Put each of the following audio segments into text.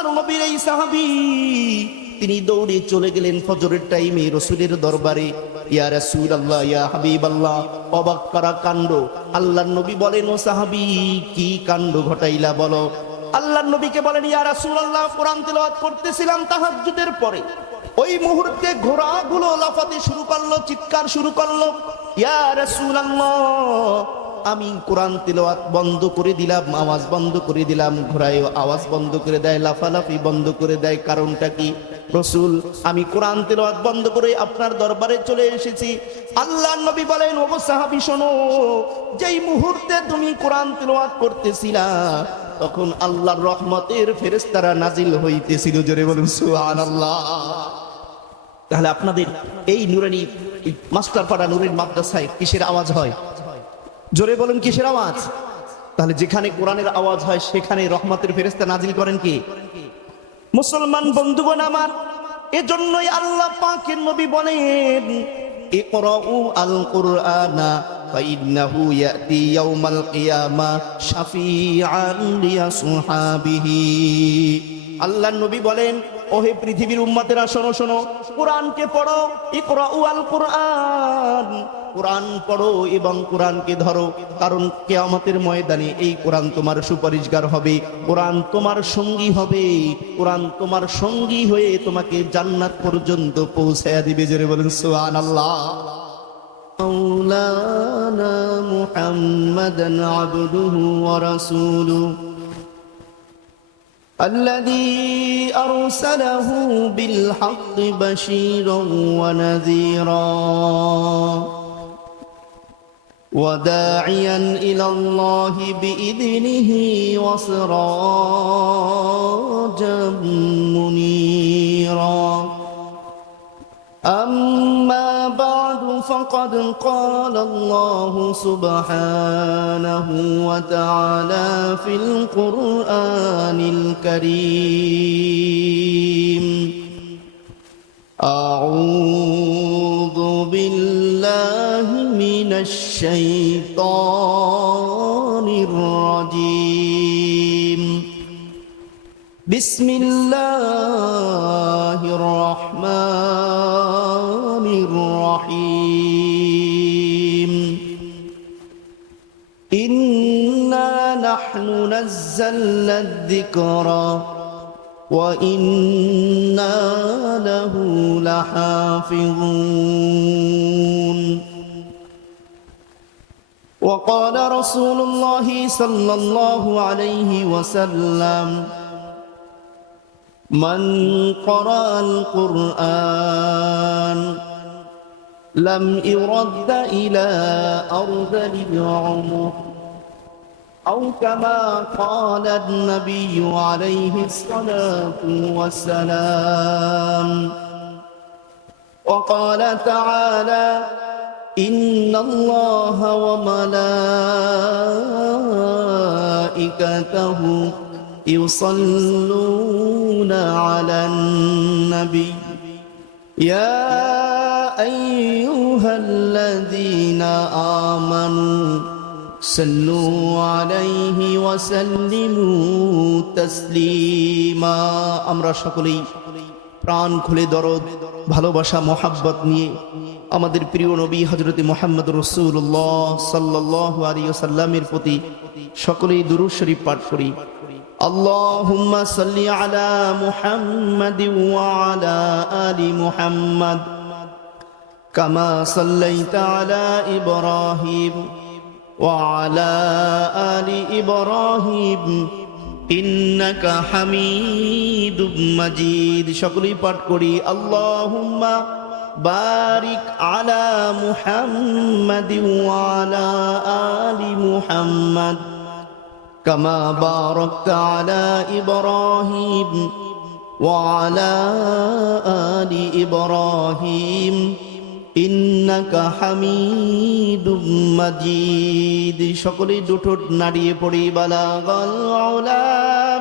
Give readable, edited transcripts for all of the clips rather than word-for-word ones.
আল্লাহর নবীর এই সাহাবী তিনি দৌড়ে চলে গেলেন ফজরের টাইমে রাসূলের দরবারে। ইয়া রাসূলুল্লাহ, ইয়া হাবিবাল্লাহ, অবাক করা কাণ্ড। আল্লাহর নবী বলেন, ও সাহাবী, কি কাণ্ড ঘটাইলা বলো। আল্লাহর নবীকে বলেন, ইয়া রাসূলুল্লাহ, কোরআন তেলাওয়াত করতেছিলাম তাহাজ্জুদের পরে, ওই মুহূর্তে ঘোড়াগুলো লাফাতে শুরু করলো, চিৎকার শুরু করলো। ইয়া রাসূলুল্লাহ, আমি কোরআন তেলাওয়াত বন্ধ করে দিলাম, আওয়াজ বন্ধ করে দিলাম, ঘোড়ায় আওয়াজ বন্ধ করে দেয়, লাফালাফি বন্ধ করে দেয়। কারণটা কি? রাসূল, আমি কোরআন তেলাওয়াত বন্ধ করে আপনার দরবারে চলে এসেছি। আল্লাহর নবী বলেন, ওগো সাহাবী শোনো, যেই মুহূর্তে তুমি কোরআন তেলাওয়াত করতেছিলা তখন আল্লাহর রহমতের ফেরেশতারা নাজিল হইতেছিল। জোরে বলুন সুবহানাল্লাহ। তাহলে আপনাদের এই নুরানি মাস্টারপাড়া নুরের মাদ্রাসায় কিসের আওয়াজ হয়? জোরে বলুন, কিসের আওয়াজ? তাহলে যেখানে কোরআনের আওয়াজ হয় সেখানে রহমতের ফেরেশতা নাজিল করেন কি? মুসলমান বন্ধুগণ আমার, এজন্যই আল্লাহ পাকের নবী বলেন, ইকরাউ আল কুরআনা ফাইন্নাহু ইয়াতি ইয়াউমাল কিয়ামা শাফিআন লিয়াসহাবিহি। আল্লাহর নবী বলেন, ওহে পৃথিবীর উম্মতেরা, শোনো শোনো, কোরআনকে পড়ো। ইকরাউ আল কুরআন, কোরআন পড়ো এবং কোরআনকে ধরো, কারণ কিয়ামতের ময়দানে এই কোরআন তোমার সুপারিশগার হবে, কোরআন তোমার সঙ্গী হবে, কোরআন তোমার সঙ্গী হয়ে তোমাকে জান্নাত পর্যন্ত পৌঁছায়া দিবে। জোরে বলুন সুবহানাল্লাহ। মাওলানা মুহাম্মাদান আবদুহু ওয়া রাসূলুহু الذي أرسله بالحق بشيرا ونذيرا وداعيا إلى الله بإذنه وسراجا منيرا أما بعد فقد قال الله سبحانه وتعالى في القرآن الكريم أعوذ بالله من الشيطان الرجيم بسم الله الرحمن الرحيم إنا نحن نزلنا الذكر وإنا له لحافظون وقال رسول الله صلى الله عليه وسلم من قرأ القرآن لم يرد إلى أرذل العمر أو كما قال النبي عليه الصلاة والسلام وقال تعالى إن الله وملائكته يصلون على النبي يا أيها الذين آمنوا صلوا عليه وسلموا تسليما আমরা সকলেই প্রাণ খুলে দরদ, ভালোবাসা, মোহাব্বত নিয়ে আমাদের প্রিয় নবী হযরত মুহাম্মদ রাসূলুল্লাহ সাল্লাল্লাহু আলাইহি ওয়াসাল্লামের প্রতি সকলেই দুরূদ শরীফ পাঠ করি। আল্লাহুম্মা সাল্লি আলা মুহাম্মাদ ওয়া আলা আলি মুহাম্মাদ কামা সাল্লাইতা আলা ইব্রাহিম ওয়া আলা আলি ইব্রাহিম ইন্নাকা হামিদুম মাজিদ। সকলেই পাঠ করি, আল্লাহুম্মা বারিক আলা মুহাম্মাদ ওয়া আলা আলি মুহাম্মাদ কামা বারাকতা আলা ইব্রাহিম ওয়া আলা আলি ইব্রাহিম ইন্নাকা হামিদুম মাজিদ। সকলেই দুটো নাড়িয়ে পড়ি, বালাগাল আলা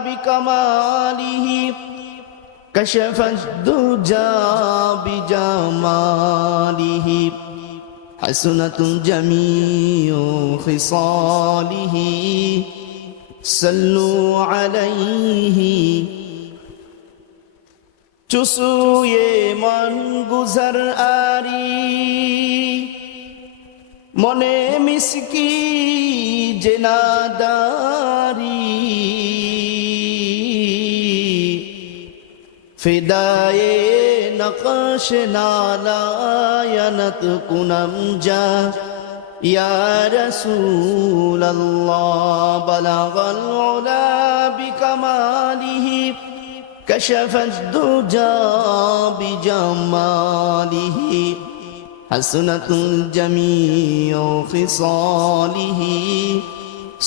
বিকামালিহি কাশাফাদ দুজা বিজামালিহি হাসনাতু জামিউ খিসালিহি সাল্লু আলাইহি চুসুয়ে মন গুজার আরি মনে মিসকি জেনাদারি ফিদায়ে নকশ নালায়নত কুনম যা ইয়া রাসূলাল্লাহ বালাগাল উলা বিকামালিহি كشف الدجى بجماله حسنة الجميع خصاله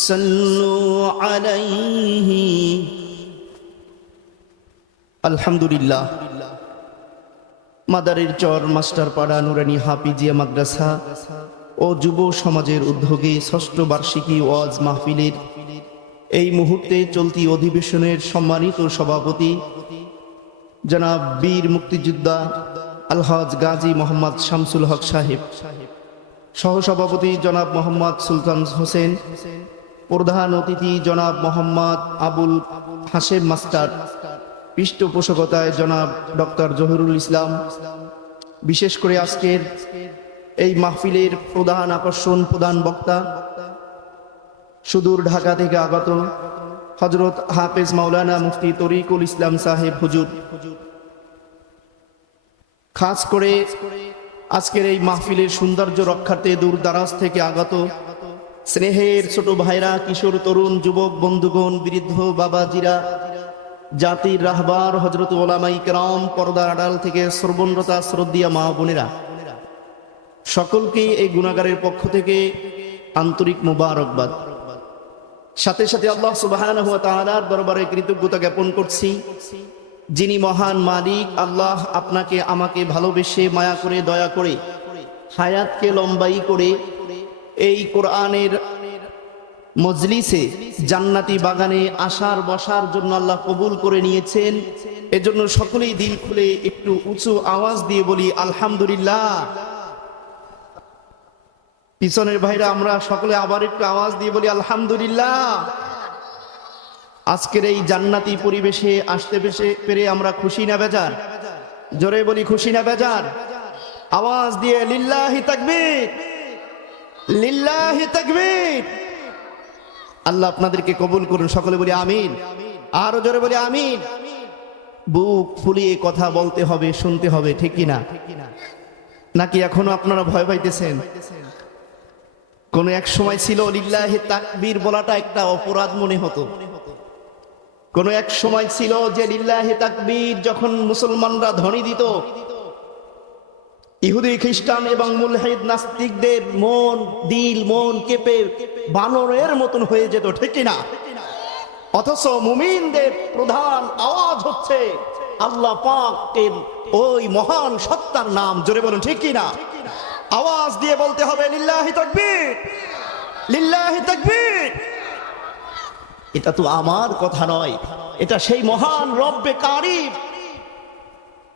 صلوا عليه الحمد لله মাদারের চর মাস্টারপাড়া নুরানি হাফিজিয়া মাদ্রাসা ও যুব সমাজের উদ্যোগে ষষ্ঠ বার্ষিকী ওয়াজ মাহফিলের এই মুহূর্তে চলতি অধিবেশনের সম্মানিত সভাপতি জনাব বীর মুক্তিযোদ্ধা আলহাজ গাজী মোহাম্মদ শামসুল হক সাহেব, সহসভাপতি জনাব মোহাম্মদ সুলতান হোসেন, প্রধান অতিথি জনাব মোহাম্মদ আবুল হাশেম মাস্টার, পৃষ্ঠপোষকতায় জনাব ডক্টর জহিরুল ইসলাম। বিশেষ করে আজকের এই মাহফিলের প্রধান আকর্ষণ, প্রধান বক্তা সুদূর ঢাকা থেকে আগত হযরত হাফেজ মাওলানা মুফতি তরিকুল ইসলাম সাহেব হুজুর। খাস করে আজকের এই মাহফিলের সৌন্দর্য রক্ষার্থে দূর দারাজ থেকে আগত স্নেহের ছোট ভাইরা, কিশোর, তরুণ, যুবক বন্ধুগণ, বৃদ্ধ বাবাজিরা, জাতির রাহবার হযরত উলামায়ে কেরাম, পর্দার আড়াল থেকে শ্রবণরতা শ্রদ্ধেয়া মা বোনেরা, সকলকে এই গুনাহগারের পক্ষ থেকে আন্তরিক মুবারকবাদ। সাথে সাথে আল্লাহ সুবহানাহু ওয়া তাআলার দরবারে কৃতজ্ঞতা জ্ঞাপন করছি, যিনি মহান মালিক আল্লাহ আপনাকে আমাকে ভালোবেসে মায়া করে দয়া করে হায়াতকে লম্বাই করে এই কোরআনের মজলিসে জান্নাতি বাগানে আসার বসার জন্য আল্লাহ কবুল করে নিয়েছেন। এজন্য সকলেই দিল খুলে একটু উঁচু আওয়াজ দিয়ে বলি আলহামদুলিল্লাহ। পিছনের ভাইরা আমরা সকলে আবার একটু আওয়াজ দিয়ে বলি আলহামদুলিল্লাহ। আজকের এই জান্নাতি পরিবেশে আসতে পেরে আমরা খুশি না বেজার? জোরে বলি খুশি না বেজার? আওয়াজ দিয়ে লিল্লাহি তাকবীর, লিল্লাহি তাকবীর। আল্লাহ আপনাদেরকে কবুল করুন, সকলে বলি আমিন। আরো জোরে বলি আমিন। বুক ফুলিয়ে কথা বলতে হবে, শুনতে হবে, ঠিক কিনা? নাকি এখনো আপনারা ভয় পাইতেছেন? কোন এক সময় ছিল লিল্লাহি তাকবীর বলাটা একটা অপরাধ মনে হতো। কোন এক সময় ছিল যে লিল্লাহি তাকবীর যখন মুসলমানরা ধ্বনি দিত, ইহুদি খ্রিস্টান এবং মুলহিদ নাস্তিকদের মন কেঁপে বানরের মতন হয়ে যেত, ঠিক না? অথচ মুমিনদের প্রধান আওয়াজ হচ্ছে আল্লাহ পাকের ওই মহান সত্তার নাম। জোরে বলুন ঠিক কিনা? আওয়াজ দিয়ে বলতে হবে লিল্লাহি তাকবীর, লিল্লাহি তাকবীর। এটা তো আমার কথা নয়, এটা সেই মহান রব্বে কারিম,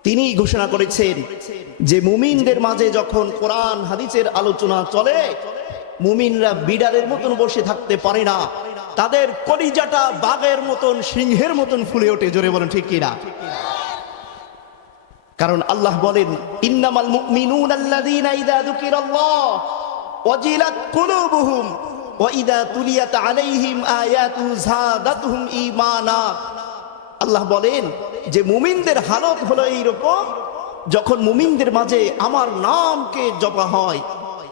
তিনি ঘোষণা করেছেন যে মুমিনদের মাঝে যখন কোরআন হাদিসের আলোচনা চলে, মুমিনরা বিড়ালের মতন বসে থাকতে পারে না, তাদের কলিজাটা বাঘের মতন, সিংহের মতন ফুলে ওঠে। জোরে বলেন ঠিক কিনা? কারণ আল্লাহ বলেন ইন্নামাল মুমিনুনা আল্লাযীনা ইযা যুকিরাল্লাহ ওয়াজিলাত কুলুবুহুম ওয়া ইযা তুলিয়াত আলাইহিম আয়াতুহু যাদাতুহুম ঈমানা। আল্লাহ বলেন যে মুমিনদের হালত হলো এইরকম, যখন মুমিনদের মাঝে আমার নামকে জপা হয়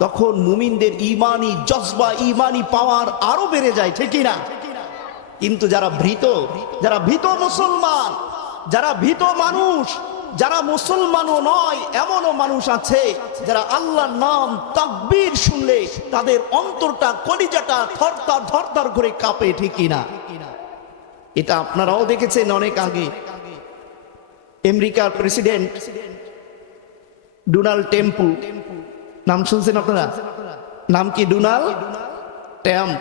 তখন মুমিনদের ঈমানি জজবা, ঈমানি পাওয়ার আরো বেড়ে যায়, ঠিক না? কিন্তু যারা ভীত মুসলমান, যারা ভীত মানুষ, যারা মুসলমানও নয় এমনও মানুষ আছে যারা আল্লাহর নাম তাকবীর শুনলে তাদের অন্তরটা, কলিজাটা থরথর করে কাঁপে, ঠিক না? এটা আপনারাও দেখেছেন অনেক আগে। আমেরিকার প্রেসিডেন্ট ডোনাল্ড ট্রাম্প, নাম শুনছেন আপনারা? নাম কি? Donald Trump.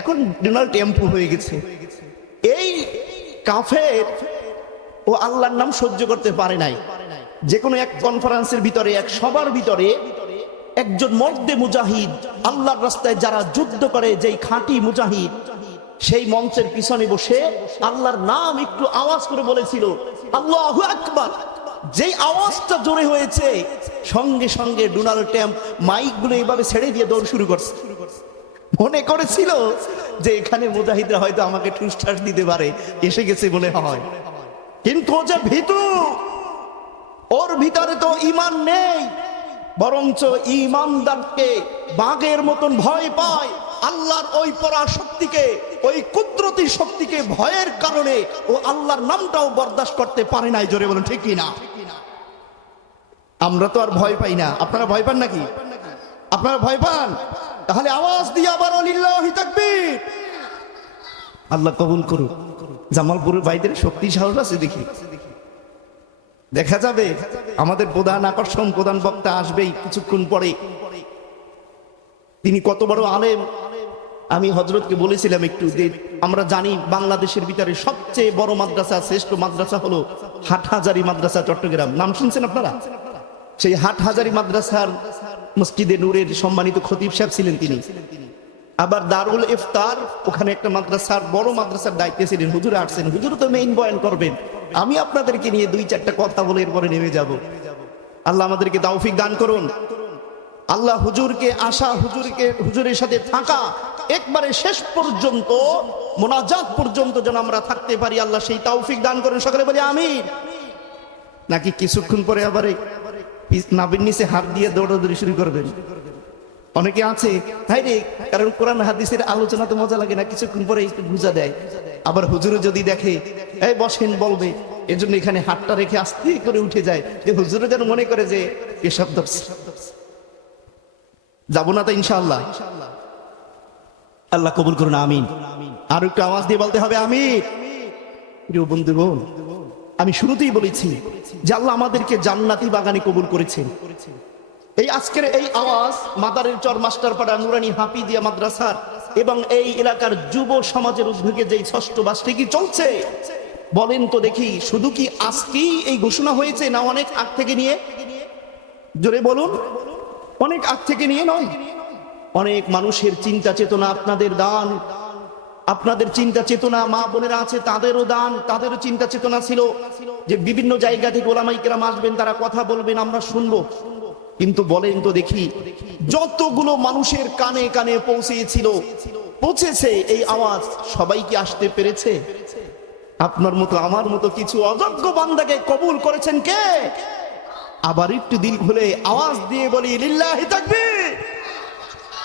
এখন ডোনাল্ড ট্রাম্প হয়ে গেছে। এই কাফের ও আল্লাহর নাম সহ্য করতে পারে নাই। যে কোনো এক কনফারেন্সের ভিতরে, এক সবার ভিতরে একজন মর্দে মুজাহিদ, আল্লাহর রাস্তায় যারা যুদ্ধ করে, যেই খাঁটি মুজাহিদ, সেই মঞ্চের পিছনে বসে আল্লাহর নাম একটু আওয়াজ করে বলেছিল আল্লাহু আকবার। যেই আওয়াজটা জোরে হয়েছে সঙ্গে সঙ্গে ডোনাল্ড ট্রাম্প মাইকগুলো এইভাবে ছেড়ে দিয়ে দৌড় শুরু করছে। মনে করেছিল যে এখানে মুজাহিদরা হয়তো আমাকে ঠুসঠাস দিতে পারে, এসে গেছে বলে হয়। কিন্তু ও যে ভীতু, ওর ভিতরে তো ঈমান নেই, বরঞ্চ ঈমানদারকে বাঘের মতন ভয় পায়। আল্লাহর ওই পরাশক্তিকে, ওই কুদরতি শক্তিকে ভয়ের কারণে ও আল্লাহর নামটাও বরদাস্ত করতে পারে নাই। জোরে বলুন ঠিক কি না? আমরা তো আর ভয় পাই না। আপনারা ভয় পান নাকি? আপনারা ভয় পান? তাহলে আওয়াজ দিয়ে আবার লিল্লাহি তাকবীর। আল্লাহ কবুল করুন। জামালপুরের ভাইদের শক্তি সাহস আছে দেখি, দেখা যাবে। আমাদের প্রধান আকর্ষণ, প্রধান বক্তা আসবেই কিছুক্ষণ পরে। তিনি কত বড় আলেম। আমি হযরতকে বলেছিলাম একটু যে আমরা জানি বাংলাদেশের ভিতরে সবচেয়ে বড় মাদ্রাসা, শ্রেষ্ঠ মাদ্রাসা হলো হাটহাজারী মাদ্রাসা, চট্টগ্রাম। নাম শুনছেন আপনারা? সেই হাটহাজারী মাদ্রাসার মসজিদে নূরের সম্মানিত খতিব সাহেব ছিলেন তিনি। আবার দারুল ইফতার, ওখানে একটা মাদ্রাসার, বড় মাদ্রাসার দায়িত্বে ছিলেন। হুজুর আসছেন, হুজুর তো মেইন বয়ান করবেন। আমি আপনাদেরকে নিয়ে দুই চারটা কথা বলে এরপরে নেমে যাব। আল্লাহ আমাদেরকে তৌফিক দান করুন। আল্লাহ হুজুরকে আসা, হুজুরের সাথে থাকা, একবারে শেষ পর্যন্ত মোনাজাত পর্যন্ত যেন আমরা থাকতে পারি, আল্লাহ সেই তৌফিক দান করেন। সকলে বলি আমিন। নাকি কিছুক্ষণ পরে আবার নাভির নিচে হাত দিয়ে দৌড়াদৌড়ি শুরু করবেন? অনেকে আছে হাই রে, কারণ কোরআন হাদিসের আলোচনা তো মজা লাগে না, কিছুক্ষণ পরে একটু বুঝা দেয়। আবার হুজুরও যদি দেখে এই বসেন বলবে, এজন্য এখানে হাতটা রেখে আস্তে করে উঠে যায়, যে হুজুরও যেন মনে করে যে এসব যাবো না। তো ইনশাআল্লাহ আল্লাহ কবুল করুন, আমিন। আর একটু আওয়াজ দিয়ে বলতে হবে আমিন। প্রিয় বন্ধুগণ, আমি শুরুতেই বলেছি যে আল্লাহ আমাদেরকে জান্নাতি বাগানে কবুল করেছেন। এই আজকের এই আওয়াজ মাদারের চর মাস্টারপাড়া নুরানি হাফিজিয়া মাদ্রাসার এবং এই এলাকার যুব সমাজের উদ্যোগে যে ষষ্ঠ বার্ষিকী চলছে, বলেন তো দেখি শুধু কি আজকেই এই ঘোষণা হয়েছে, না অনেক আগ থেকে নিয়ে? জোরে বলুন। অনেক আগ থেকে নিয়ে নয়, অনেক মানুষের চিন্তা চেতনা, আপনাদের দান, আপনাদের চিন্তা চেতনা, মা বোনেরা আছে তাদেরও দান, তাদেরও চিন্তা চেতনা ছিল যে বিভিন্ন জায়গা থেকে ওলামায়ে কেরাম আসবেন, তারা কথা বলবেন, আমরা শুনবো। কিন্তু বলেন তো দেখি যতগুলো মানুষের কানে কানে পৌঁছেছে এই আওয়াজ, সবাই কি আসতে পেরেছে? আপনার মতো আমার মতো কিছু অযোগ্য বান্দাকে কবুল করেছেন কে? আবার একটু দিল খুলে আওয়াজ দিয়ে বলি লিল্লাহি তাকবীর,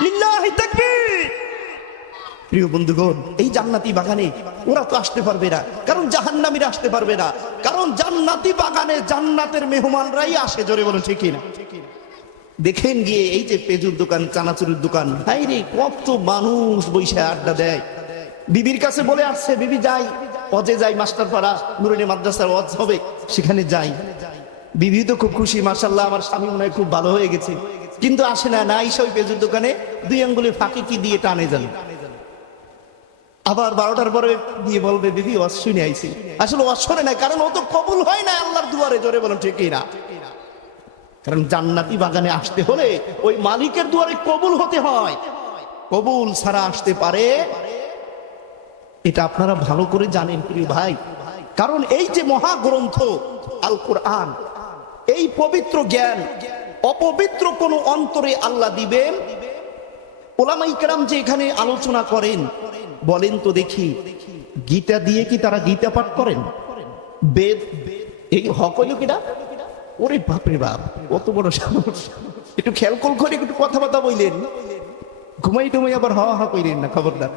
লিল্লাহি তাকবীর। প্রিয় বন্ধুগণ, এই জান্নাতি বাগানে ওরা তো আসতে পারবে না, কারণ জাহান্নামীরা আসতে পারবে না, কারণ জান্নাতি বাগানে জান্নাতের মেহমানরাই আসে। জোরে বলুন ঠিক কি না? দেখেন গিয়ে এই যে পেজুর দোকান, চানাচুরের দোকান, হাই রে কত মানুষ বৈশা আড্ডা দেয়। বিবির কাছে বলে আসছে, বিবি যাই অজে যাই, মাস্টারপাড়া নুরানি মাদ্রাসার ওয়াজ হবে, সেখানে যাই। বিবি তো খুব খুশি, মাশাআল্লাহ আমার স্বামী মনে হয় খুব ভালো হয়ে গেছে, কিন্তু আসে না। না এসে ওই পেজুর দোকানে দুই আঙ্গুলে ফাঁকি কি দিয়ে টানে জানো। আবার 12টার পরে দিয়ে বলবে বিবি ওয়াজ শুনে আইছি। আসলে ওয়াজ শুনে নাই, কারণ ও তো কবুল হয় না আল্লাহর দুয়ারে। জোরে বলুন ঠিক কি না? কারণ জান্নাতি বাগানে আসতে হলে ওই মালিকের দুয়ারে কবুল হতে হয়। কবুল ছাড়া আসতে পারে, এটা আপনারা ভালো করে জানেন প্রিয় ভাই। কারণ এই যে মহাগ্রন্থ আল কোরআন, এই পবিত্র জ্ঞান অপবিত্র কোন অন্তরে আল্লাহ দিবেন। ওলামায়ে কেরাম যে এখানে আলোচনা করেন, বলেন তো দেখি গীতা দিয়ে কি তারা গীতা পাঠ করেন? বেদ এই হক হইল কিনা? ওরে বাপরে বাপ, কত বড় সাহস! একটু খেয়াল করে একটু কথাবার্তা বললেন, ঘুমাই টুমাই আবার হা হা কইলেন না, খবরদার।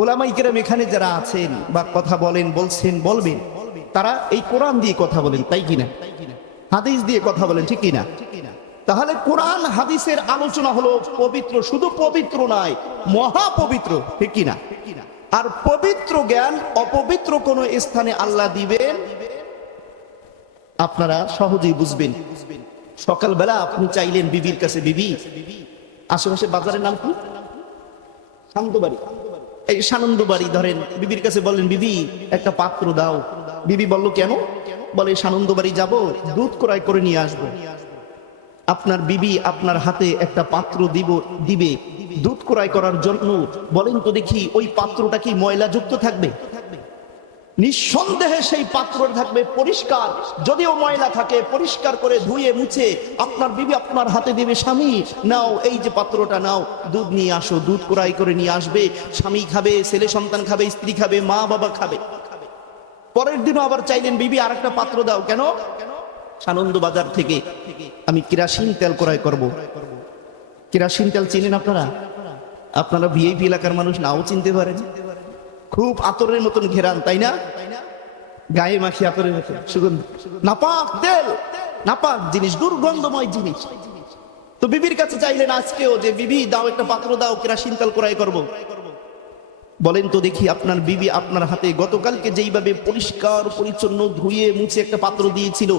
ওলামায়ে কেরাম এখানে যারা আছেন বা কথা বলেন, বলছেন, বলবেন, তারা এই কোরআন দিয়ে কথা বলেন, তাই কিনা? হাদিস দিয়ে কথা বলেন, ঠিক কিনা? তাহলে কোরআন হাদিসের আলোচনা হলো পবিত্র, শুধু পবিত্র নয়, মহাপবিত্র, ঠিক কিনা? আর পবিত্র জ্ঞান অপবিত্র কোন স্থানে আল্লাহ দিবেন, আপনারা সহজেই বুঝবেন। সকালবেলা আপনি চাইলেন বিবির কাছে, বিবি আশেপাশে বাজারের নাম কি? সানন্দবাড়ি। এই সানন্দবাড়ি ধরেন, বিবির কাছে বললেন বিবি একটা পাত্র দাও। বিবি বলল কেন? বলে সানন্দবাড়ি যাব, দুধ ক্রয় করে নিয়ে আসবো। আপনার বিবি আপনার হাতে একটা পাত্র দিবে দুধ ক্রয় করার জন্য, বলেন তো দেখি ওই পাত্রটা কি ময়লাযুক্ত থাকবে? নিঃসন্দেহে সেই পাত্র থাকবে পরিষ্কার। যদিও ময়লা থাকে, পরিষ্কার করে ধুয়ে মুছে আপনার বিবি আপনার হাতে দেবে, স্বামী নাও এই যে পাত্রটা নাও, দুধ নিয়ে আসো। দুধ ক্রয় করে নিয়ে আসবে, স্বামী খাবে, ছেলে সন্তান খাবে, স্ত্রী খাবে, মা বাবা খাবে। পরের দিনও আবার চাইলেন বিবি আর একটা পাত্র দাও। কেন? সানন্দ বাজার থেকে আমি কেরাসিন তেল ক্রয় করব। কেরাসিন তেল চিনেন আপনারা? আপনারা ভিআইপি এলাকার মানুষ নাও চিনতে পারেন। খুব আতরের মতন ঘেরান, তাই না? গায়ে মাখি আতরের মতন সুগন্ধ, নাপাক তেল, নাপাক জিনিস, দুর্গন্ধময় জিনিস। তো বিবির কাছে চাইলেন আজকেও যে বিবি দাও একটা পাত্র দাও, কেরাসিন তেল ক্রয় করব। বলেন তো দেখি আপনার বিবি আপনার হাতে গতকালকে যেইভাবে পরিষ্কার পরিচ্ছন্ন ধুয়ে মুছে একটা পাত্র দিয়েছিল,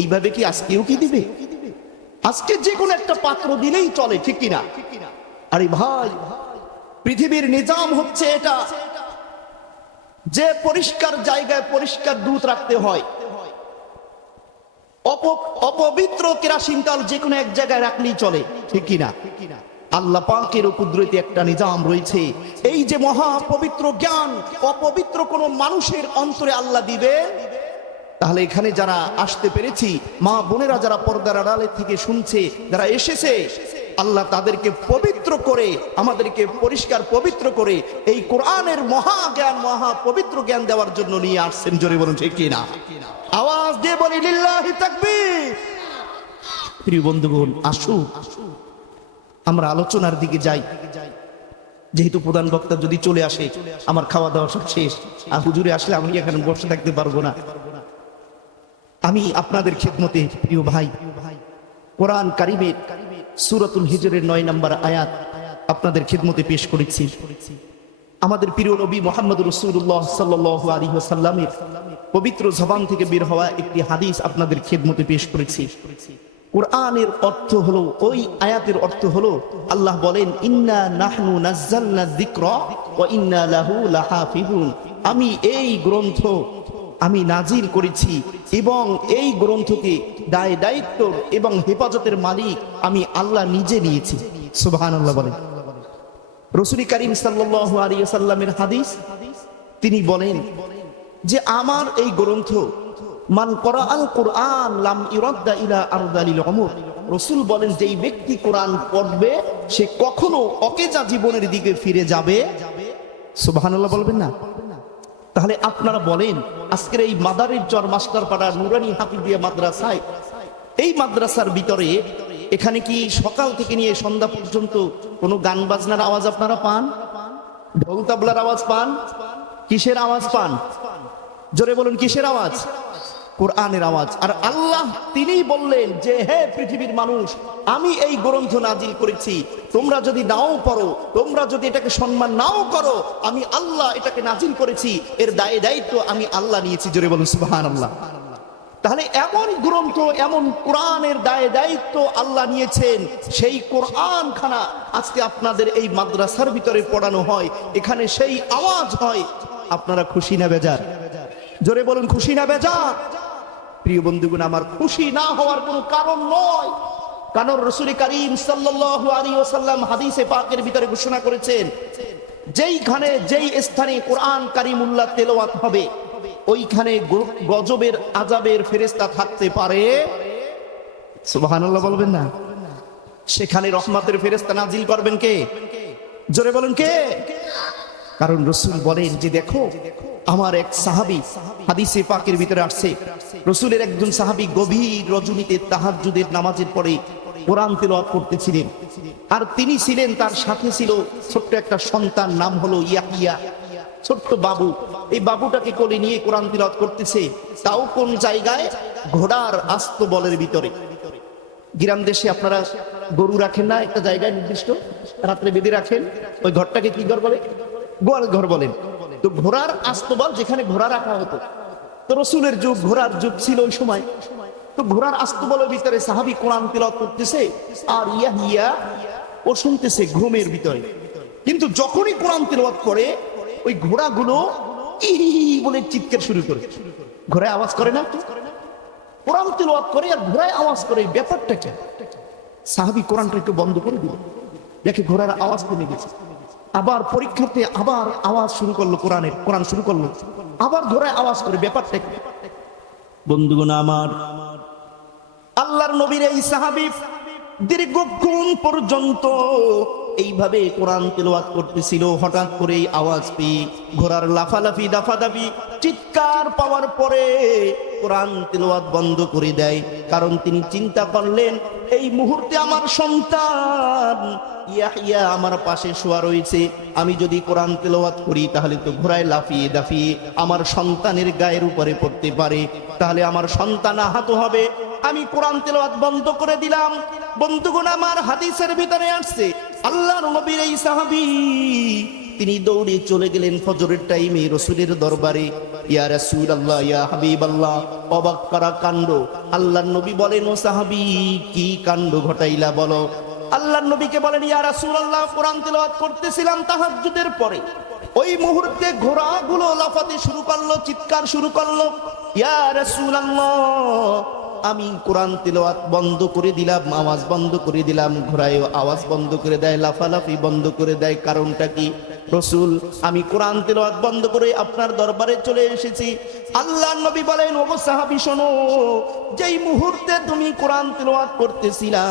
এইভাবে কি আজকেও কি দিবে? আজকে যে কোনো একটা পাত্র দিলেই চলে, ঠিক কিনা? আরে ভাই, পৃথিবীর নিজাম হচ্ছে এটা যে পরিষ্কার জায়গায় পরিষ্কার দুধ রাখতে হয়। অপবিত্র কেরাসিন তেল যে কোনো এক জায়গায় রাখলেই চলে, ঠিক কিনা? আল্লাহ পাকের কুদরতি একটা নিজাম রয়েছে। এই যে মহা পবিত্র জ্ঞান অপবিত্র কোন মানুষের অন্তরে আল্লাহ দিবে, তাহলে এখানে যারা আসতে পেরেছি, মা বোনেরা যারা পর্দার আড়ালে থেকে শুনছে, যারা এসেছে, আল্লাহ তাদেরকে পবিত্র করে, আমাদেরকে পরিষ্কার পবিত্র করে এই কোরআনের মহা জ্ঞান, মহা পবিত্র জ্ঞান দেওয়ার জন্য নিয়ে আসছেন। জোরে বলুন ঠিক কিনা? আওয়াজ দিয়ে বলি লিল্লাহি তাকবীর। প্রিয় বন্ধুগণ, আসুন আমরা আলোচনার দিকে যাই। যেহেতু প্রধান বক্তা যদি চলে আসে, আমার খাওয়া দাওয়া সব শেষ, আর হুজুরে আসলে আমি এখানে বসে থাকতে পারবো না। আমি আপনাদের খেদমতে প্রিয় ভাই, কোরআন কারিমের সূরাতুল হিজরের 9 নম্বর আয়াত আপনাদের খেদমতে পেশ করেছি। আমাদের প্রিয় নবী মুহাম্মদ রাসূলুল্লাহ সাল্লাল্লাহু আলাইহি ওয়াসাল্লামের পবিত্র জবান থেকে বের হওয়া একটি হাদিস আপনাদের খেদমতে পেশ করেছি। কোরআনের অর্থ হলো, ওই আয়াতের অর্থ হলো, আল্লাহ বলেন ইন্না নাহনু নাযালনা যিকরা ওয়া ইন্না লাহু লাহাফিজুন। আমি এই গ্রন্থ আমি নাজিল করেছি এবং এই গ্রন্থকে দায়িত্ব এবং হেফাজতের মালিক আমি আল্লাহ নিজে নিয়েছি। সুবহানাল্লাহ বলেন। রাসূল করিম সাল্লাল্লাহু আলাইহি ওয়াসাল্লামের হাদিস, তিনি বলেন যে আমার এই গ্রন্থ মান করা আল কোরআন লাম ইরাদ্দা ইলা আরদালিল উমর। রাসূল বলেন যেই ব্যক্তি কোরআন পড়বে সে কখনো অকেজা জীবনের দিকে ফিরে যাবে। সুবহানাল্লাহ বলবেন না? তাহলে আপনারা বলেন, আজকের এই মাদারীর চর মাস্টারপাড়া নুরানি হাফিজিয়া মাদ্রাসায়, এই মাদ্রাসার ভিতরে এখানে কি সকাল থেকে নিয়ে সন্ধ্যা পর্যন্ত কোনো গান বাজনার আওয়াজ আপনারা পান? ঢোল তাবলার আওয়াজ পান? কিসের আওয়াজ পান? জোরে বলুন, কিসের আওয়াজ? কোরআনের আওয়াজ। আর আল্লাহ তিনি বললেন যে হে পৃথিবীর মানুষ, আমি এই গ্রন্থ নাজিল করেছি, তোমরা যদি নাও পড়ো, তোমরা যদি এটাকে সম্মান নাও করো, আমি আল্লাহ এটাকে নাজিল করেছি, এর দায়িত্ব আমি আল্লাহ নিয়েছি। জোরে বলুন সুবহানাল্লাহ। তাহলে এমন গ্রন্থ, এমন কোরআনের দায়িত্ব আল্লাহ নিয়েছেন, সেই কোরআন খানা আজকে আপনাদের এই মাদ্রাসার ভিতরে পড়ানো হয়, এখানে সেই আওয়াজ হয়। আপনারা খুশি না বেজার? জোরে বলুন, খুশি না বেজার? প্রিয় বন্ধুগণ, আমার খুশি না হওয়ার কোনো কারণ নয়, কারণ রাসূল করিম সাল্লাল্লাহু আলাইহি ওয়াসাল্লাম হাদিসে পাকের ভিতরে ঘোষণা করেছেন, যেইখানে যেই স্থানে কোরআন কারিমুল্লাহ তেলাওয়াত হবে, ওইখানে গজবের আযাবের ফেরেশতা থাকতে পারে। সুবহানাল্লাহ বলবেন না? সেখানে রহমতের ফেরেশতা নাজিল করবেন কে? জোরে বলুন কে? কারণ রাসূল বলেন যে দেখো, আমার এক সাহাবী, হাদিসে পাকের ভিতরে আসছে, রাসূলের একজন সাহাবী গভীর রজনীতে তাহাজ্জুদের নামাজের পরে কোরআন তেলাওয়াত করতেছিলেন। আর তিনি ছিলেন, তার সাথে ছিল ছোট্ট একটা সন্তান, নাম হলো ইয়াহিয়া, ছোট্ট বাবু। এই বাবুটাকে কোলে নিয়ে কোরআন তেলাওয়াত করতেছে, তাও কোন জায়গায়? ঘোড়ার আস্তাবলের ভিতরে। গ্রাম দেশে আপনারা গরু রাখেন না একটা জায়গায় নির্দিষ্ট, রাত্রে বেঁধে রাখেন, ওই ঘরটাকে কি ঘর বলে? গোয়াল ঘর বলেন। তো ঘোড়ার আস্তাবল, যেখানে ঘোড়া রাখা হতো, তো রাসূলের যুগ, ঘোড়ার যুগ ছিল ওই সময়। তো ঘোড়ার আস্তাবলের ভিতরে সাহাবী কোরআন তেলাওয়াত করতেছে, আর ইয়াহিয়া ও শুনতেছে ঘুমের ভিতরে। কিন্তু যখনই কোরআন তেলাওয়াত করে, ওই ঘোড়াগুলো ই বলে চিৎকার শুরু করে। ঘোড়ায় আওয়াজ করে না? কোরআন তেলাওয়াত করে আর ঘোড়ায় আওয়াজ করে, ব্যাপারটা কি? সাহাবী কোরআনটা একটু বন্ধ করে দিল, দেখে ঘোড়ার আওয়াজ কমে গেছে। আবার পরীক্ষার্থী আবার আওয়াজ শুরু করলো, কোরআন শুরু করলো, আবার ঘোড়ায় আওয়াজ করে। ব্যাপারটা কি? বন্ধুগণ আমার, আল্লাহর নবীর এই সাহাবী দীর্ঘক্ষণ পর্যন্ত এইভাবে কোরআন তেলাওয়াত করতেছিল। হঠাৎ করে আওয়াজ পেয়ে ঘোড়ার লাফালাফি দাফাদাফি চিৎকার পাওয়ার পরে কোরআন তেলাওয়াত বন্ধ করে দেয়। কারণ তিনি চিন্তা করলেন, এই মুহূর্তে আমার সন্তান ইয়াহইয়া আমার পাশে শোয়া রয়েছে, আমি যদি কোরআন তেলাওয়াত করি তাহলে তো ঘোড়ায় লাফিয়ে দাফিয়ে আমার সন্তানের গায়ের উপরে পড়তে পারে, তাহলে আমার সন্তান আহত হবে। আমি কোরআন তেলাওয়াত বন্ধ করে দিলাম। বন্ধুগণ আমার, হাদিসের ভিতরে আসছে আল্লাহর নবীর এই সাহাবী তিনি দৌড়ে চলে গেলেন ফজরের টাইমে রাসূলের দরবারে। ইয়া রাসূলুল্লাহ, ইয়া হাবিবাল্লাহ, অবাক করা কাণ্ড। আল্লাহর নবী বলেন, ও সাহাবী কি কাণ্ড ঘটাইলা বলো। আল্লাহর নবীকে বলেন, ইয়া রাসূলুল্লাহ, কোরআন তেলাওয়াত করতেছিলাম তাহাজ্জুদের পরে, ওই মুহূর্তে ঘোড়াগুলো লাফাতে শুরু করলো, চিৎকার শুরু করলো। ইয়া রাসূলুল্লাহ, আমি কোরআন তেলাওয়াত বন্ধ করে দিলাম, আওয়াজ বন্ধ করে দিলাম, ঘোড়ায় আওয়াজ বন্ধ করে দেয়, লাফালাফি বন্ধ করে দেয়, কারণটা কি? রাসূল, আমি কোরআন তেলাওয়াত বন্ধ করে আপনার দরবারে চলে এসেছি। আল্লাহর নবী বলেন, ও সাহাবী শোনো, যেই মুহূর্তে তুমি কোরআন তেলাওয়াত করতেছিলা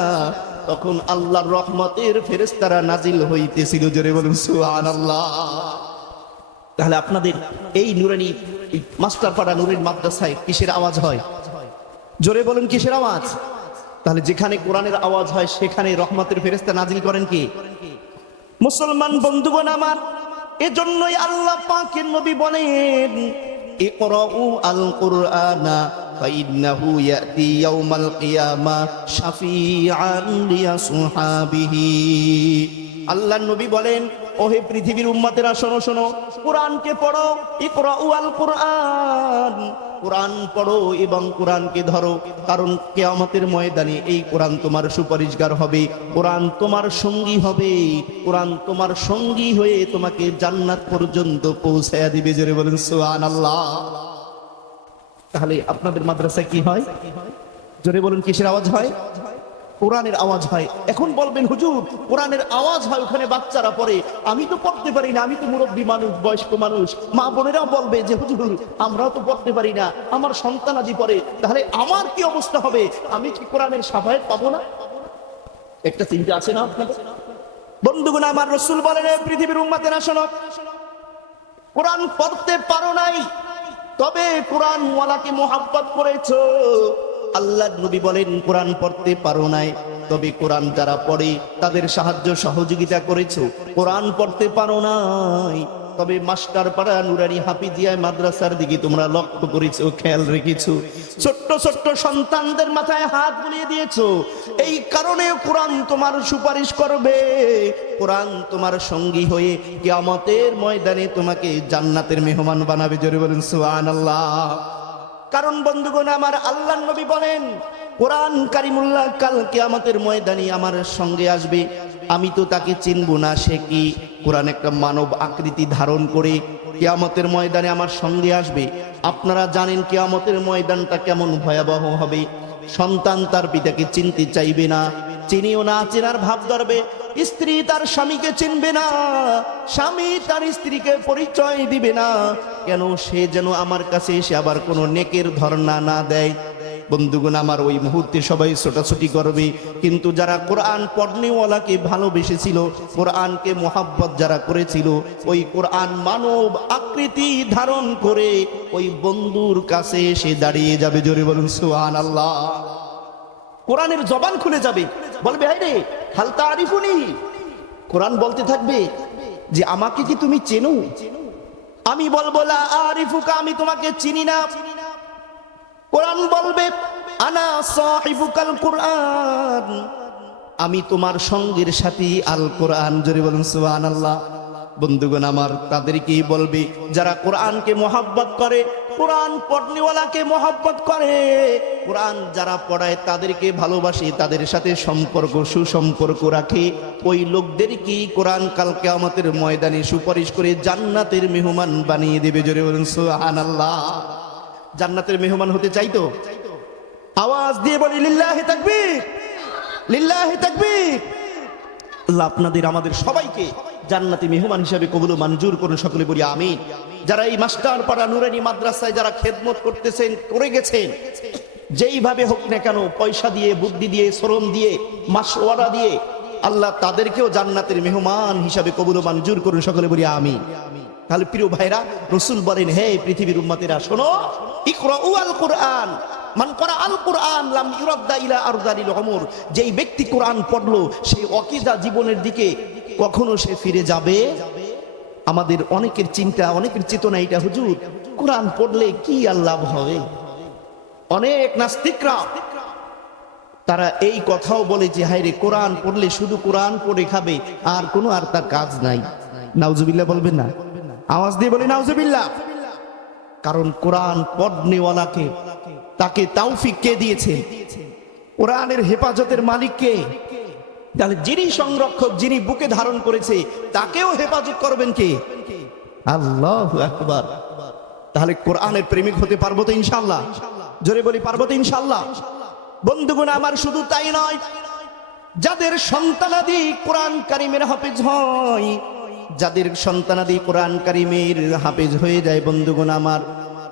তখন আল্লাহর রহমতের ফেরেশতারা নাজিল হইতেছিল। জোরে বলুন সুবহানাল্লাহ। তাহলে আপনাদের এই নুরানি মাস্টারপাড়া নুরুল মাদ্রাসায় কিসের আওয়াজ হয়? জোরে বলুন, কিসের আওয়াজ? তাহলে যেখানে কোরআনের আওয়াজ হয় সেখানে রহমতের ফেরেশতা নাজিল করেন কি? মুসলমান বন্ধুগণ আমার, এজন্যই আল্লাহ পাকের নবী বলেন, ইকরাউ আল কুরআনা ফাইন্নাহু ইয়াতি ইয়াউমাল কিয়ামা শাফিআন লিয়াসহাবিহি। আল্লাহর নবী বলেন, ওহে পৃথিবীর উম্মতেরা শোনো শোনো, কোরআনকে পড়ো। ইকরাউ আল কুরআন, কোরআন পড়ো এবং কোরআনকে ধরো, কারণ কিয়ামতের ময়দানে এই কোরআন তোমার সুপারিশগার হবে, কোরআন তোমার সঙ্গী হবে, কোরআন তোমার সঙ্গী হয়ে তোমাকে জান্নাত পর্যন্ত পৌঁছায়া দিবে। জোরে বলেন সুবহানাল্লাহ। তাহলে আপনাদের মাদ্রাসায় কি হয়? জোরে বলুন, কিসের আওয়াজ হয়? কোরআনের আওয়াজ হয়। এখন বলবেন, হুজুর কোরআনের আওয়াজ হয়, ওখানে বাচ্চারা পড়ে, আমি তো পড়তে পারি না, আমি তো মুরব্বী মানুষ, বয়স্ক মানুষ। মা বোনেরাও বলবে যে হুজুর আমরাও তো পড়তে পারি না, আমার সন্তান আজি পড়ে, তাহলে আমার কি অবস্থা হবে? আমি কি কোরআনের শাফায়াত পাবো না? একটা চিন্তা আছে না আপনাদের? বন্ধুগণ আমার, রাসূল বলেন, পৃথিবীর উম্মতেরা শোনো, কোরআন পড়তে পারো নাই, তবে কোরআন ওয়ালাকে মুহাব্বত করেছো। আল্লাহর নবী বলেন, কোরআন পড়তে পারো নাই, তবে কোরআন যারা পড়ে তাদের সাহায্য সহযোগিতা করেছো। কোরআন পড়তে পারো নাই, তবে মাস্টারপাড়া নুরানি হাফিজিয়া মাদ্রাসার দিকে তোমরা লক্ষ্য করেছো, খেয়াল রেখেছো, ছোট্ট ছোট্ট সন্তানদের মাথায় হাত বুলিয়ে দিয়েছো। এই কারণে কোরআন তোমার সুপারিশ করবে, কোরআন তোমার সঙ্গী হয়ে কিয়ামতের ময়দানে তোমাকে জান্নাতের মেহমান বানাবে। জোরে বলুন সুবহানাল্লাহ। কারণ বন্ধুগণ আমার, আল্লাহর নবী বলেন, কোরআন কারিমুল্লাহ কাল কিয়ামতের ময়দানে আমার সঙ্গে আসবে, আমি তো তাকে চিনব না, সে কি? কোরআন একটা মানব আকৃতি ধারণ করে কিয়ামতের ময়দানে আমার সঙ্গে আসবে। আপনারা জানেন কিয়ামতের ময়দানটা কেমন ভয়াবহ হবে। সন্তান তার পিতাকে চিনতে চাইবে না, চিনিও না, চেনার ভাব ধরবে। স্ত্রী তার স্বামীকে চিনবে না, স্বামী তার স্ত্রীকে পরিচয় দিবে না। কেন? সে যেন আমার কাছে এসে আবার কোনো নেকের ধর্ণা না দেয়। বন্ধুগণ আমার, ওই মুহূর্তে সবাই ছোটাছুটি করবে, কিন্তু যারা কোরআন পড়নেওয়ালাকে ভালোবেসেছিল, কোরআনকে মোহাব্বত যারা করেছিল, ওই কোরআন মানব আকৃতি ধারণ করে ওই বন্ধুর কাছে এসে দাঁড়িয়ে যাবে। জোরে বলুন সুবহানাল্লাহ। কোরআনের জবান খুলে যাবে, বলবে, হায় রে হাল তারিফুনি। কোরআন বলতে থাকবে যে আমাকে কি তুমি চেনো? আমি বলবো লা আরিফুকা, আমি তোমাকে চিনি না। কোরআন বলবে, আনা সাহিবুকাল কুরআন, আমি তোমার সঙ্গের সাথী আল কোরআন। জোরে বলুন সুবহানাল্লাহ। বন্ধুগণ আমার, তাদেরকেই বলবে যারা কোরআনকে মোহাব্বত করে, কোরআন পড়নেওয়ালাকে মোহাব্বত করে, কোরআন যারা পড়ায় তাদেরকে ভালোবাসে, তাদের সাথে সম্পর্ক সুসম্পর্ক রাখে, ওই লোকদেরকেই কোরআন কাল কিয়ামতের ময়দানে সুপারিশ করে জান্নাতের মেহমান বানিয়ে দেবে। জোরে বলুন সুবহানাল্লাহ। জান্নাতের মেহমান হতে চাইতো? আওয়াজ দিয়ে বলি লিল্লাহি তাকবীর, লিল্লাহি তাকবীর। আল্লাহ আপনাদের আমাদের সবাইকে জান্নাতি মেহমান হিসেবে কবুল ও মঞ্জুর করুন, সকলে বলি আমিন। যারা এই মাস্টারপাড়া নুরানি মাদ্রাসায় যারা খেদমত করতেছেন, করে গেছেন, যেইভাবে হোক না কেন, পয়সা দিয়ে, বুদ্ধি দিয়ে, শ্রম দিয়ে, মাসওয়ারা দিয়ে, আল্লাহ তাদেরকেও জান্নাতের মেহমান হিসাবে কবুল ও মঞ্জুর করুন, সকলে বলি আমিন। তাহলে প্রিয় ভাইরা, রাসূল বলেন, হে পৃথিবীর উম্মতেরা শোনো, ইকরাউ আল কুরআন মান করা আল কুরআন লাম ইউরাদ্দা ইলা আরদালিল উমর। যেই ব্যক্তি কোরআন পড়লো সেই অকিদা জীবনের দিকে কখনো সে ফিরে যাবে। আমাদের অনেকের চিন্তা, অনেকের চেতনা এটা, হুজুর কোরআন পড়লে কি আর লাভ হবে? অনেক নাস্তিকরা তারা এই কথাও বলে যে হায় রে, কোরআন পড়লে শুধু কোরআন পড়ে খাবে, আর কোনো আর তার কাজ নাই। নাউজুবিল্লাহ বলবেন না? আওয়াজ দিয়ে বলি নাউজুবিল্লাহ। কারণ কোরআন পড়নেওয়ালাকে, তাকে তৌফিক কে দিয়েছে? কোরআনের হেফাজতের মালিক কে? তাহলে যিনি সংরক্ষক, যিনি বুকে ধারণ করেছে, তাকেও হেফাজত করবেন কে? আল্লাহু আকবার। তাহলে কোরআনের প্রেমিক হতে পারবো তো ইনশাআল্লাহ? জোরে বলি পারবো তো ইনশাআল্লাহ? বন্ধুগণ আমার, শুধু তাই নয়, যাদের সন্তানাদি কোরআন কারিমের হাফেজ হয়, যাদের সন্তানাদি কোরআন কারিমের হাফেজ হয়ে যায়, বন্ধুগণ আমার,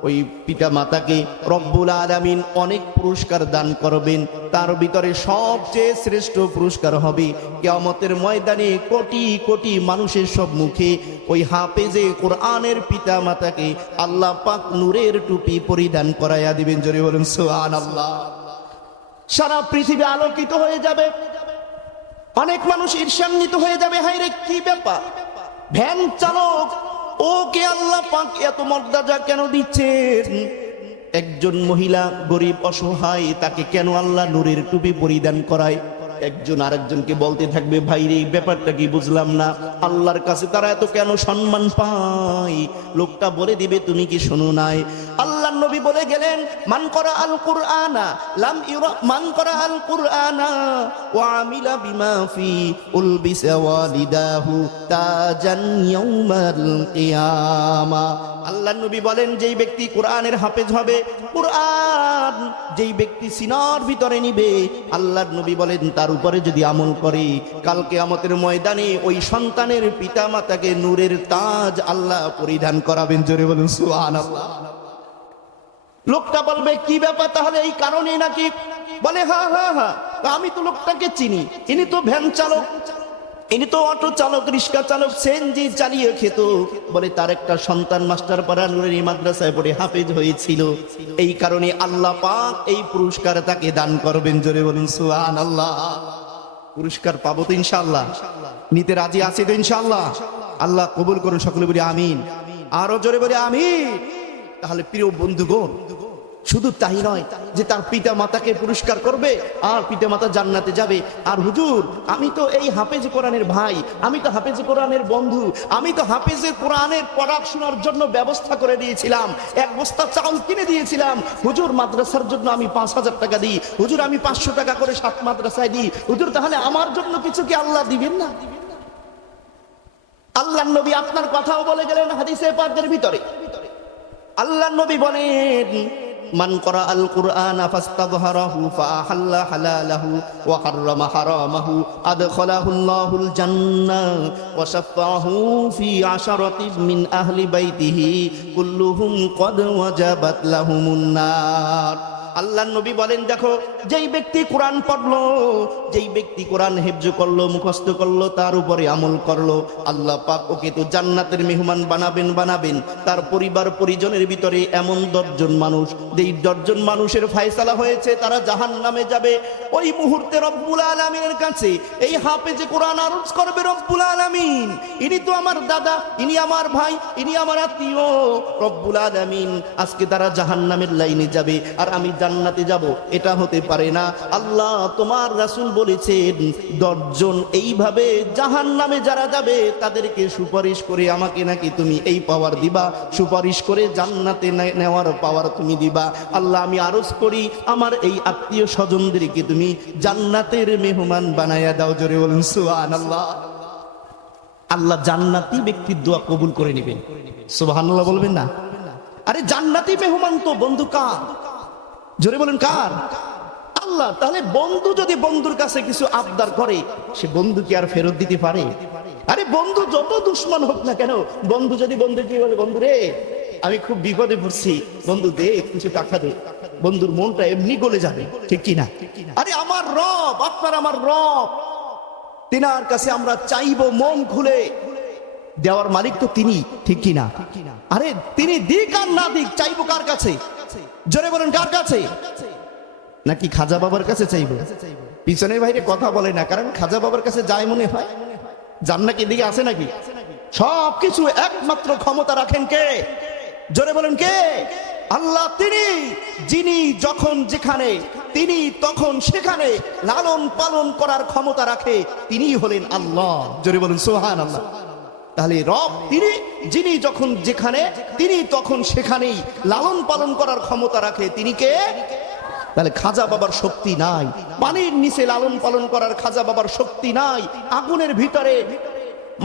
ওই পিতা মাতাকে রব্বুল আলামিন অনেক পুরস্কার দান করবেন। তার ভিতরে সবচেয়ে শ্রেষ্ঠ পুরস্কার হবে কিয়ামতের ময়দানে কোটি কোটি মানুষের সব মুখে ওই হাফেজে কোরআনের পিতা মাতাকে আল্লাহ পাক নূরের টুপি পরিধান করাইয়া দিবেন। জোরে বলুন সুবহানাল্লাহ। সারা পৃথিবী আলোকিত হয়ে যাবে। অনেক মানুষ ঈর্ষান্বিত হয়ে যাবে, হায় রে কি ব্যাপার, ভ্যান চালক ওকে আল্লাহ পাক এত মর্যাদা কেন দিচ্ছেন? একজন মহিলা গরিব অসহায়, তাকে কেন আল্লাহ নূরের টুপি পরিধান করায়? একজন আরেকজনকে বলতে থাকবে, ভাই রে ব্যাপারটা কি বুঝলাম না, আল্লাহর কাছে তারা এত কেন সম্মান পায়? লোকটা বলে দিবে, তুমি কি শোনো নাই? আল্লাহর নবী বলে গেলেন, মান করা আল কুরআনা লাম ইউরা, মান করা আল কুরআনা ওয়া আমিলা বিমা ফি উলবিসা ওয়ালিদাহু তাজান ইয়াউমাল কিয়ামা। আল্লাহর নবী বলেন, যেই ব্যক্তি কোরআনের হাফেজ হবে, কোরআন যেই ব্যক্তি সিনার ভিতরে নিবে, আল্লাহর নবী বলেন তার উপরে যদি আমল করে, কাল কিয়ামতের ময়দানে ওই সন্তানের পিতা মাতাকে নূরের তাজ আল্লাহ পরিধান করাবেন। জোরে বলুন সুবহানাল্লাহ। লোকটা বলবে, কি ব্যাপার, তাহলে এই কারণে নাকি? বলে, হ্যাঁ হ্যাঁ হ্যাঁ, আমি তো লোকটাকে চিনি, ইনি তো ভ্যান চালক, ইনি তো অটো চালক, রিক্সা চালক, সিএনজি চালিয়ে খেত। বলে তার একটা সন্তান মাস্টারপাড়া নুরানি মাদ্রাসায় পড়ে হাফেজ হয়েছিল, এই কারণে আল্লাহ পাক এই পুরস্কার তাকে দান করবেন। জোরে বলুন সুবহানাল্লাহ। পুরস্কার পাবো তো ইনশাআল্লাহ? নিতে রাজি আছি তো ইনশাআল্লাহ? আল্লাহ কবুল করুন, সকলে বলি আমিন। আরো জোরে বলি আমিন। তাহলে প্রিয় বন্ধুগণ, শুধু তাই নয় যে তার পিতা মাতাকে পুরস্কার করবে আর পিতা মাতা জান্নাতে যাবে। আর হুজুর, আমি তো এই হাফেজ কোরআনের ভাই, আমি তো হাফেজ কোরআনের বন্ধু, আমি তো হাফেজের কোরআনের পড়াশোনার জন্য ব্যবস্থা করে দিয়েছিলাম, এক বস্তা চাউল কিনে দিয়েছিলাম। হুজুর, মাদ্রাসার জন্য আমি 5,000 টাকা দিই, হুজুর আমি 500 টাকা করে 7 মাদ্রাসায় দিই, হুজুর তাহলে আমার জন্য কিছু কি আল্লাহ দিবেন না? আল্লাহর নবী আপনার কথাও বলে গেলেন হাদিসে পাকের ভিতরে। আল্লাহর নবী বলেন, মান করা আল কুরআন ফাস্তাযহারাহু ফাআহাল্লা হালালাহু ওয়া হাররামা হারামাহু আদখালাহুল্লাহুল জান্নাহ ওয়া শাফাহু ফি আশারাতিন মিন আহলি বাইতিহি কুল্লুহুম ক্বাদ ওয়াজাবাত লাহুমুন নার। আল্লাহর নবী বলেন, দেখো, যেই ব্যক্তি কোরআন পড়লো, যেই ব্যক্তি কোরআন হেফজ করলো, মুখস্থ করলো, তার উপরে আমল করলো, আল্লাহ পাক ওকে তো জান্নাতের মেহমান বানাবেন। তার পরিবার পরিজনের ভিতরে এমন 10 জন মানুষ, যেই 10 জন মানুষের ফয়সালা হয়েছে তারা জাহান্নামে যাবে, ওই মুহূর্তে রব্বুল আলামিনের কাছে এই হাফেজে কোরআন আরজ করবে, রব্বুল আলামিন ইনি তো আমার দাদা, ইনি আমার ভাই, ইনি আমার আত্মীয়, রব্বুল আলামিন আজকে তারা জাহান্নামের লাইনে যাবে আর আমি জান্নাতে যাব, এটা হতে পারে না। আল্লাহ তোমার রাসূল বলেছেন, 10 জন এইভাবে জাহান্নামে যারা যাবে তাদেরকে সুপারিশ করে আমাকে নাকি তুমি এই পাওয়ার দিবা, সুপারিশ করে জান্নাতে নেওয়ার পাওয়ার তুমি দিবা। আল্লাহ আমি আরজ করি, আমার এই আত্মীয় স্বজনদেরকে তুমি জান্নাতের মেহমান বানায়া দাও। জোরে বলুন সুবহানাল্লাহ। আল্লাহ জান্নাতি ব্যক্তির দোয়া কবুল করে নেবেন। সুবহানাল্লাহ বলবেন না? আরে জান্নাতি মেহমান তো বন্ধু কার? জোরে বলেন কার? আল্লাহ। তাহলে বন্ধু যদি বন্ধুর কাছে কিছু আবদার করে, সে বন্ধু কি আর ফেরত দিতে পারে? আরে বন্ধু যত দুশ্মন হোক না কেন, বন্ধু যদি বন্ধুকে বলে, বন্ধু রে আমি খুব বিপদে পড়ছি, বন্ধু দে কিছু টাকা দে, বন্ধুর মনটা এমনি গলে যাবে, ঠিক কি না? আরে আমার রব, আপনার আমার রব, তিনার কাছে আমরা চাইবো মন খুলে, দেওয়ার মালিক তো তিনি, ঠিক কি না? আরে তিনি দিক আর না দিক, চাইবো কার কাছে? জোরে বলেন কার কাছে? নাকি খাজা বাবার কাছে চাইবো? পিছনের বাইরে কথা বলে না, কারণ খাজা বাবার কাছে যায় মনে হয় যান নাকি, দিকে আছে নাকি? সবকিছু একমাত্র ক্ষমতা রাখেন কে? জোরে বলেন কে? আল্লাহ। তিনি যিনি যখন যেখানে, তিনি তখন সেখানে লালন পালন করার ক্ষমতা রাখে, তিনি হলেন আল্লাহ। জোরে বলেন সুবহানাল্লাহ। তাহলে রব তিনি, যিনি যখন যেখানে, তিনি তখন সেখানেই লালন পালন করার ক্ষমতা রাখে, তিনি কে? তাহলে খাজা বাবার শক্তি নাই, পানির নিচে লালন পালন করার খাজা বাবার শক্তি নাই, আগুনের ভিতরে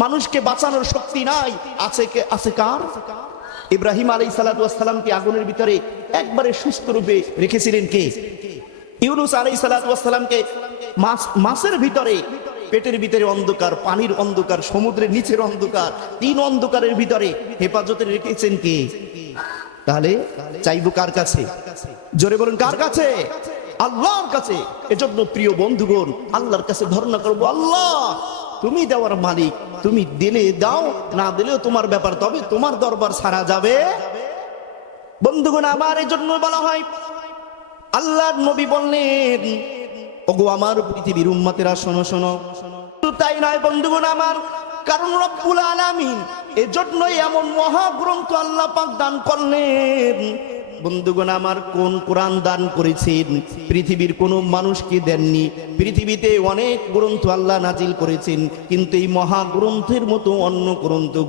মানুষকে বাঁচানোর শক্তি নাই, আছে কে? আছে কার? ইব্রাহিম আলাইহিস সালাতু ওয়াস সালামকে আগুনের ভিতরে একবারে সুস্থ রূপে রেখেছিলেন কে? ইউনূস আলাইহিস সালাতু ওয়াস সালামকে মাছের ভিতরে, পেটের ভিতরে অন্ধকার, পানির অন্ধকার, সমুদ্রের নিচের অন্ধকার, তিন অন্ধকারের ভিতরে হেফাজতে রেখেছেন কে? তাহলে চাইবো কার কাছে? জোরে বলুন কার কাছে? আল্লাহর কাছে। এজন্য প্রিয় বন্ধুগণ, আল্লাহর কাছে ধারণা করবো, আল্লাহ তুমি দেওয়ার মালিক, তুমি দিলে দাও, না দিলেও তোমার ব্যাপার, তবে তোমার দরবার ছাড়া যাবে? বন্ধুগণ আমার, এজন্য বলা হয়, আল্লাহর নবী বললেন, ওগো আমার পৃথিবীর উম্মতেরা শোনো শোনো। তাই নয় বন্ধুগণ আমার, কারণ রব্বুল আলামিন এজন্যই এমন মহাগ্রন্থ আল্লাহ পাক দান করলেন। বন্ধুগণ আমার, কোন কোরআন দান করেছেন? পৃথিবীর কোন মানুষকে দেননি। পৃথিবীতে অনেক গ্রন্থ আল্লাহ নাজিল করেছেন, কিন্তু এই মহাগ্রন্থের মতো অন্য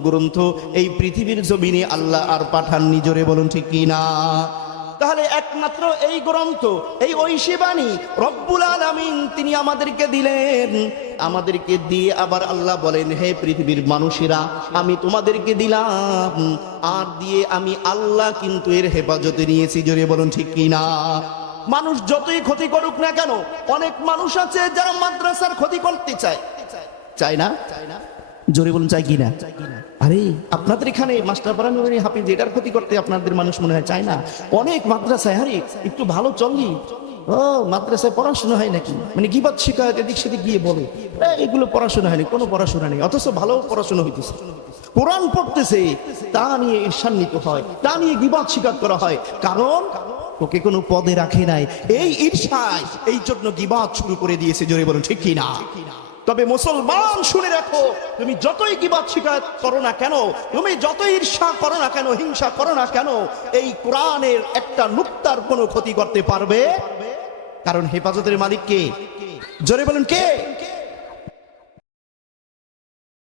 গ্রন্থ এই পৃথিবীর জমিনে আল্লাহ আর পাঠাননি। জোরে বলুন ঠিক কি না? তাহলে একমাত্র এই গ্রন্থ, এই ঐশী বাণী রব্বুল আলামিন তিনি আমাদেরকে দিলেন। আমাদেরকে দিয়ে আবার আল্লাহ বলেন, হে পৃথিবীর মানুষেরা, আমি তোমাদেরকে দিলাম, আর দিয়ে আমি আল্লাহ কিন্তু এর হেফাজতে নিয়েছি। জোরে বলুন ঠিক কি না? মানুষ যতই ক্ষতি করুক না কেন, অনেক মানুষ আছে যারা মাদ্রাসার ক্ষতি করতে চায়, চায় না? জোরে বলুন চাই কিনা? আরে আপনাদের এখানে মাস্টার পড়ানো হাফিজ, এটার ক্ষতি করতে আপনাদের মানুষ মনে হয় চায় না? অনেক মাদ্রাসায়, আরে একটু ভালো চলি, ও মাদ্রাসায় পড়াশোনা হয় নাকি, মানে গীবত শিকায়ত এদিক সেদিক গিয়ে বলে এগুলো পড়াশোনা হয়নি, কোনো পড়াশোনা নেই, অথচ ভালো পড়াশোনা হইতেছে, কোরআন পড়তেছে, তা নিয়ে ঈর্ষান্বিত হয়, তা নিয়ে গীবত শিকার করা হয়, কারণ ওকে কোনো পদে রাখে নাই, এই ঈর্ষায় এই জন্য গীবত শুরু করে দিয়েছে। জোরে বলুন ঠিক কি না? তবে মুসলমান শুনে রাখো, তুমি যতই গীবত শিকায়ত করো না কেন, তুমি যতই ঈর্ষা করো না কেন, হিংসা করো না কেন, এই কোরআনের একটা নুক্তার কোনো ক্ষতি করতে পারবে? কারণ হেফাজতের মালিক কে? জোরে বলুন কে?